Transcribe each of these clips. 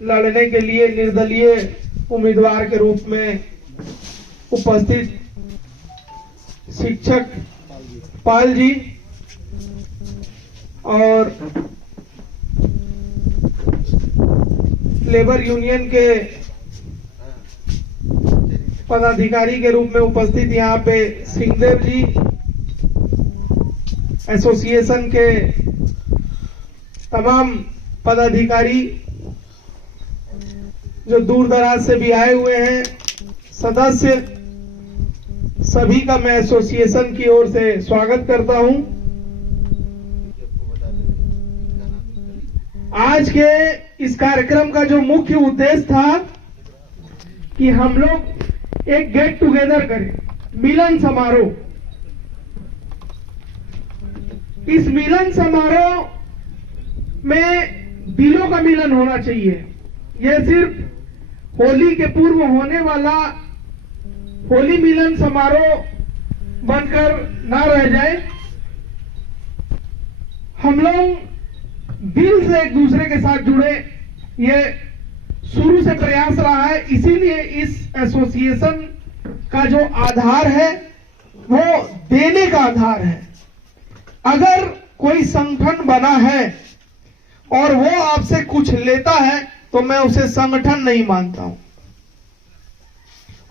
लड़ने के लिए निर्दलीय उम्मीदवार के रूप में उपस्थित शिक्षक पाल जी और लेबर यूनियन के पदाधिकारी के रूप में उपस्थित यहाँ पे सिंहदेव जी, एसोसिएशन के तमाम पदाधिकारी जो दूर दराज से भी आए हुए हैं, सदस्य, सभी का मैं एसोसिएशन की ओर से स्वागत करता हूं। आज के इस कार्यक्रम का जो मुख्य उद्देश्य था कि हम लोग एक गेट टुगेदर करें, मिलन समारोह। इस मिलन समारोह में दिलों का मिलन होना चाहिए। यह सिर्फ होली के पूर्व होने वाला होली मिलन समारोह बनकर ना रह जाए। हम लोग दिल से एक दूसरे के साथ जुड़े, ये शुरू से प्रयास रहा है। इसीलिए इस एसोसिएशन का जो आधार है वो देने का आधार है। अगर कोई संगठन बना है और वो आपसे कुछ लेता है तो मैं उसे संगठन नहीं मानता हूं।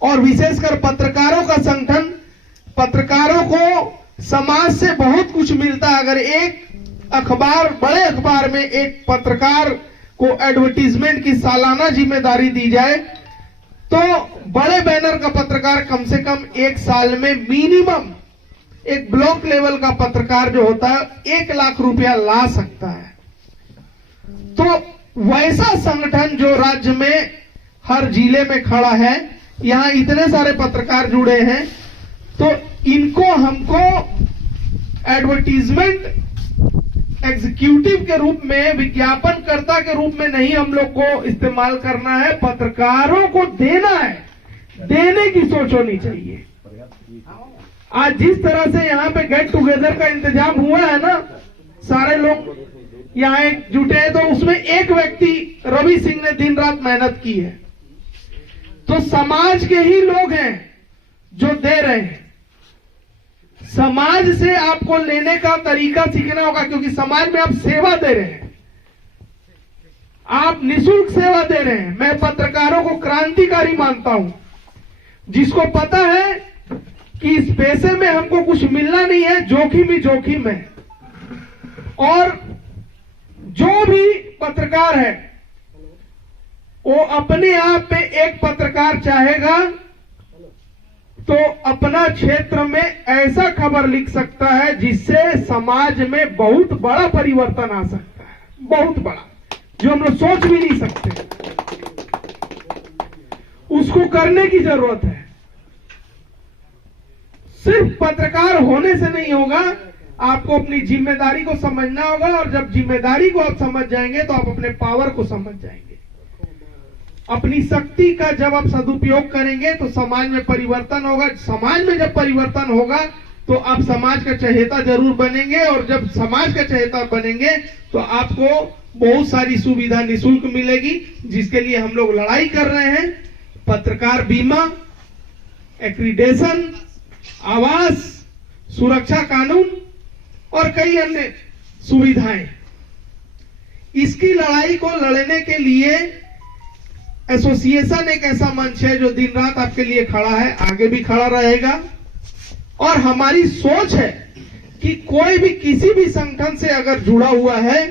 और विशेषकर पत्रकारों का संगठन, पत्रकारों को समाज से बहुत कुछ मिलता है। अगर एक अखबार, बड़े अखबार में एक पत्रकार को एडवर्टीजमेंट की सालाना जिम्मेदारी दी जाए तो बड़े बैनर का पत्रकार कम से कम एक साल में मिनिमम, एक ब्लॉक लेवल का पत्रकार जो होता है 1 लाख रुपया ला सकता है। तो वैसा संगठन जो राज्य में हर जिले में खड़ा है, यहां इतने सारे पत्रकार जुड़े हैं, तो इनको हमको एडवर्टीजमेंट एग्जीक्यूटिव के रूप में, विज्ञापनकर्ता के रूप में नहीं हम लोग को इस्तेमाल करना है। पत्रकारों को देना है, देने की सोच होनी चाहिए। आज जिस तरह से यहाँ पे गेट टुगेदर का इंतजाम हुआ है ना, सारे लोग यहाँ एक जुटे हैं, तो उसमें एक व्यक्ति रवि सिंह ने दिन रात मेहनत की है। तो समाज के ही लोग हैं जो दे रहे हैं। समाज से आपको लेने का तरीका सीखना होगा, क्योंकि समाज में आप सेवा दे रहे हैं, आप निःशुल्क सेवा दे रहे हैं। मैं पत्रकारों को क्रांतिकारी मानता हूं, जिसको पता है कि इस पैसे में हमको कुछ मिलना नहीं है, जोखिम ही जोखिम है। और जो भी पत्रकार है वो अपने आप में एक पत्रकार चाहेगा तो अपना क्षेत्र में ऐसा खबर लिख सकता है जिससे समाज में बहुत बड़ा परिवर्तन आ सकता है, बहुत बड़ा, जो हम लोग सोच भी नहीं सकते। उसको करने की जरूरत है। सिर्फ पत्रकार होने से नहीं होगा, आपको अपनी जिम्मेदारी को समझना होगा। और जब जिम्मेदारी को आप समझ जाएंगे तो आप अपने पावर को समझ जाएंगे। अपनी शक्ति का जब आप सदुपयोग करेंगे तो समाज में परिवर्तन होगा। समाज में जब परिवर्तन होगा तो आप समाज का चहेता जरूर बनेंगे। और जब समाज का चहेता बनेंगे तो आपको बहुत सारी सुविधा निःशुल्क मिलेगी, जिसके लिए हम लोग लड़ाई कर रहे हैं। पत्रकार बीमा, एक्रीडेशन, आवास, सुरक्षा कानून और कई अन्य सुविधाएं। इसकी लड़ाई को लड़ने के लिए एसोसिएशन एक ऐसा मंच है जो दिन रात आपके लिए खड़ा है, आगे भी खड़ा रहेगा। और हमारी सोच है कि कोई भी किसी भी संगठन से अगर जुड़ा हुआ है,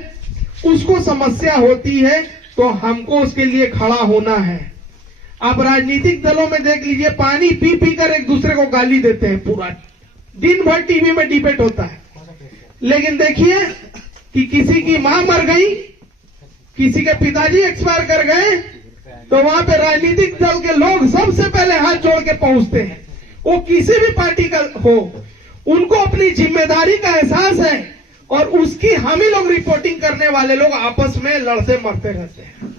उसको समस्या होती है तो हमको उसके लिए खड़ा होना है। आप राजनीतिक दलों में देख लीजिए, पानी पी पी कर एक दूसरे को गाली देते हैं, पूरा दिन भर टीवी में डिबेट होता है। लेकिन देखिए कि किसी की मां मर गई, किसी के पिताजी एक्सपायर कर गए, तो वहां पे राजनीतिक दल के लोग सबसे पहले हाथ जोड़ के पहुंचते हैं। वो किसी भी पार्टी का हो, उनको अपनी जिम्मेदारी का एहसास है और उसकी हम ही लोग रिपोर्टिंग करने वाले लोग आपस में लड़ते मरते रहते हैं।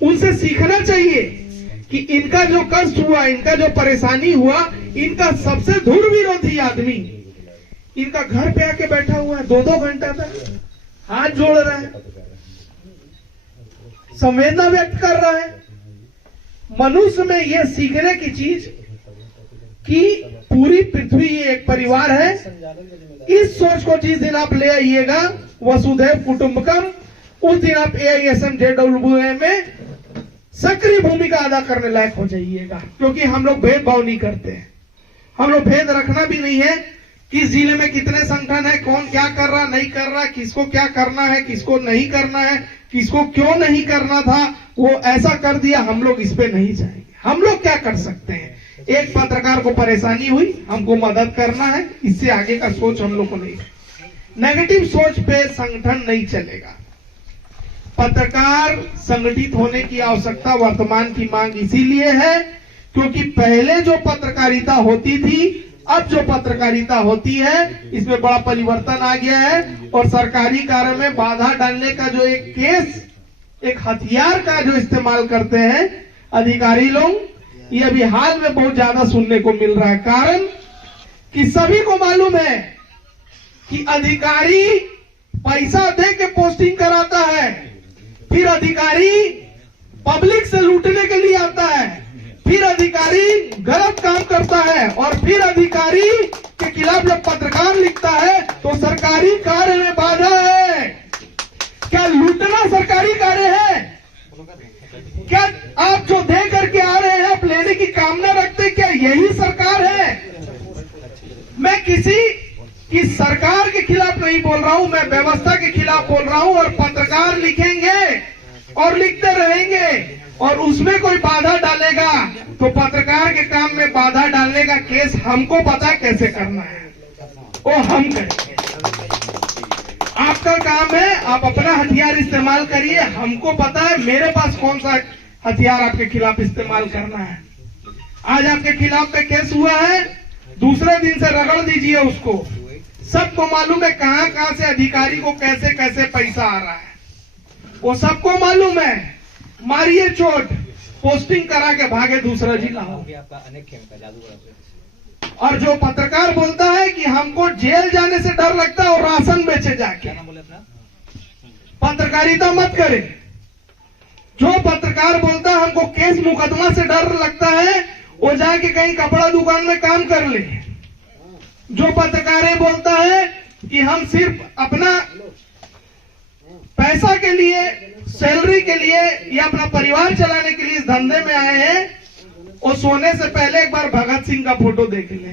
उनसे सीखना चाहिए कि इनका जो कष्ट हुआ, इनका जो परेशानी हुआ, इनका सबसे धुर विरोधी आदमी इनका घर पे आके बैठा हुआ है, 2-2 घंटा तक हाथ जोड़ रहा है। संवेदना व्यक्त कर रहा है। मनुष्य में यह सीखने की चीज कि पूरी पृथ्वी एक परिवार है, इस सोच को जिस दिन आप ले आइएगा वसुधैव कुटुंबकम, उस दिन आप AISMJWA में सक्रिय भूमिका अदा करने लायक हो जाइएगा। क्योंकि हम लोग भेदभाव नहीं करते हैं, हम लोग भेद रखना भी नहीं है। किस जिले में कितने संगठन है, कौन क्या कर रहा नहीं कर रहा, किसको क्या करना है किसको नहीं करना है, किसको क्यों नहीं करना था, वो ऐसा कर दिया, हम लोग इस पे नहीं जाएंगे। हम लोग क्या कर सकते हैं, एक पत्रकार को परेशानी हुई, हमको मदद करना है, इससे आगे का सोच हम लोग को नहीं। नेगेटिव सोच पे संगठन नहीं चलेगा। पत्रकार संगठित होने की आवश्यकता वर्तमान की मांग इसीलिए है क्योंकि पहले जो पत्रकारिता होती थी, अब जो पत्रकारिता होती है, इसमें बड़ा परिवर्तन आ गया है। और सरकारी कार्य में बाधा डालने का जो एक केस, एक हथियार का जो इस्तेमाल करते हैं अधिकारी लोग, ये अभी हाल में बहुत ज्यादा सुनने को मिल रहा है। कारण कि सभी को मालूम है कि अधिकारी पैसा दे के पोस्टिंग कराता है, फिर अधिकारी पब्लिक से लूटने के लिए आता है, फिर अधिकारी गलत काम करता है, और फिर अधिकारी के खिलाफ जब पत्रकार लिखता है तो सरकारी कार्य में बाधा है। क्या लूटना सरकारी कार्य है? क्या आप जो दे करके आ रहे हैं, आप लेने की कामना रखते, क्या यही सरकार है? मैं किसी की सरकार के खिलाफ नहीं बोल रहा हूं, मैं व्यवस्था के खिलाफ बोल रहा हूं। और पत्रकार लिखेंगे और लिखते रहेंगे और उसमें कोई बाधा डालेगा तो पत्रकार के काम में बाधा डालने का केस हमको पता है कैसे करना है, वो हम करेंगे। आपका काम है, आप अपना हथियार इस्तेमाल करिए, हमको पता है मेरे पास कौन सा हथियार आपके खिलाफ इस्तेमाल करना है। आज आपके खिलाफ में केस हुआ है, दूसरे दिन से रगड़ दीजिए उसको। सबको मालूम है कहां कहां से अधिकारी को कैसे कैसे पैसा आ रहा है, वो सबको मालूम है। मारिए चोट, पोस्टिंग करा के भागे दूसरा जिला हो। और जो पत्रकार बोलता है कि हमको जेल जाने से डर लगता है और राशन बेचे जाके, पत्रकारिता मत करे। जो पत्रकार बोलता है हमको केस मुकदमा से डर लगता है, वो जाके कहीं कपड़ा दुकान में काम कर ले। जो पत्रकार बोलता है कि हम सिर्फ अपना पैसा के लिए, सैलरी के लिए या अपना परिवार चलाने के लिए इस धंधे में आए हैं, वो सोने से पहले एक बार भगत सिंह का फोटो देख ले।